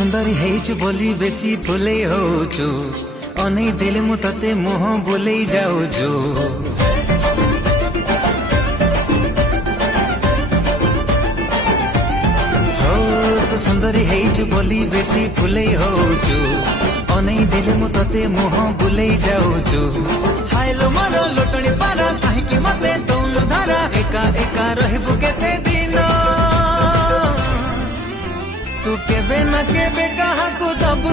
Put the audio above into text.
सुंदरी हेचु बोली बेसी फुले होचु अनै देले मु तते मोह बोले जाउछु हो तू सुंदरी हेचु बोली बेसी फुले होचु अनै देले मु तते मोह बोले जाउछु हायलो मारो लोटणी पारा काहे कि मते दौलु धारा एका एका रहबु केते दिन तू केबे न केबे कहा को दबु